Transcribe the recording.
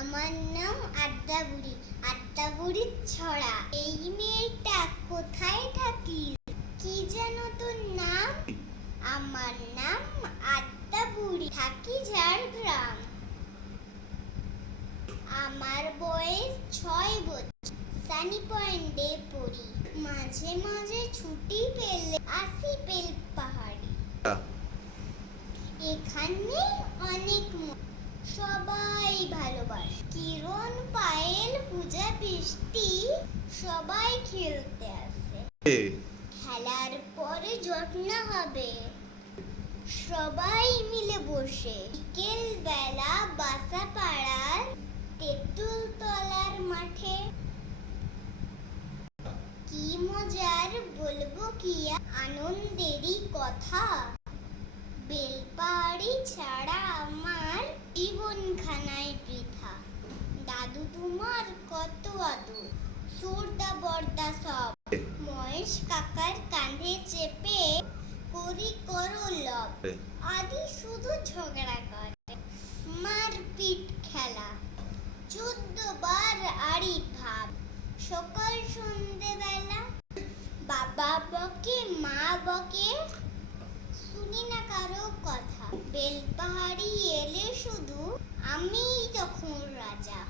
আমার নাম আড্ডাবুড়ি, আড্ডাবুড়ির ছড়া। এই মেয়েটা কোথায় থাকিস? কি যেন তোর নাম? আমার নাম আড্ডাবুড়ি, থাকি ঝাড়গ্রাম। আমার বয়স 6 বছর। সানি পয়েন্টে পড়ি। মাঝে মাঝে ছুটি পেলে আসি বেল পাহাড়ি। এখানে অনেক সবাই ভালোবাসে। কিরণ, পায়েল, পূজা, বৃষ্টি সবাই খেলতে আসে। খেলার পরে যত্ন হবে, সবাই মিলে বসে। বিকেল বেলা বাসা পাড়ার তেঁতুল তলার মাঠে কি মজার বলবো কি আনন্দেরই কথা। বেলপাহাড়ি ছাড়া আমার জীবনখানায় বৃথা। দাদু তোমার কত আদর, সুরদা বর্দা সব মহেশ কাকার কাঁধে চেপে করি করো লব। আদি শুধু ঝগড়া করে, মারপিট খেলা, 14 বার আড়ি ভাব। সকাল সন্ধে বেলা বাবা বকে, মা বকে, শুনি না কারো কথা। বেলপাহাড়ি এলে শুধু আমিই তখন রাজা।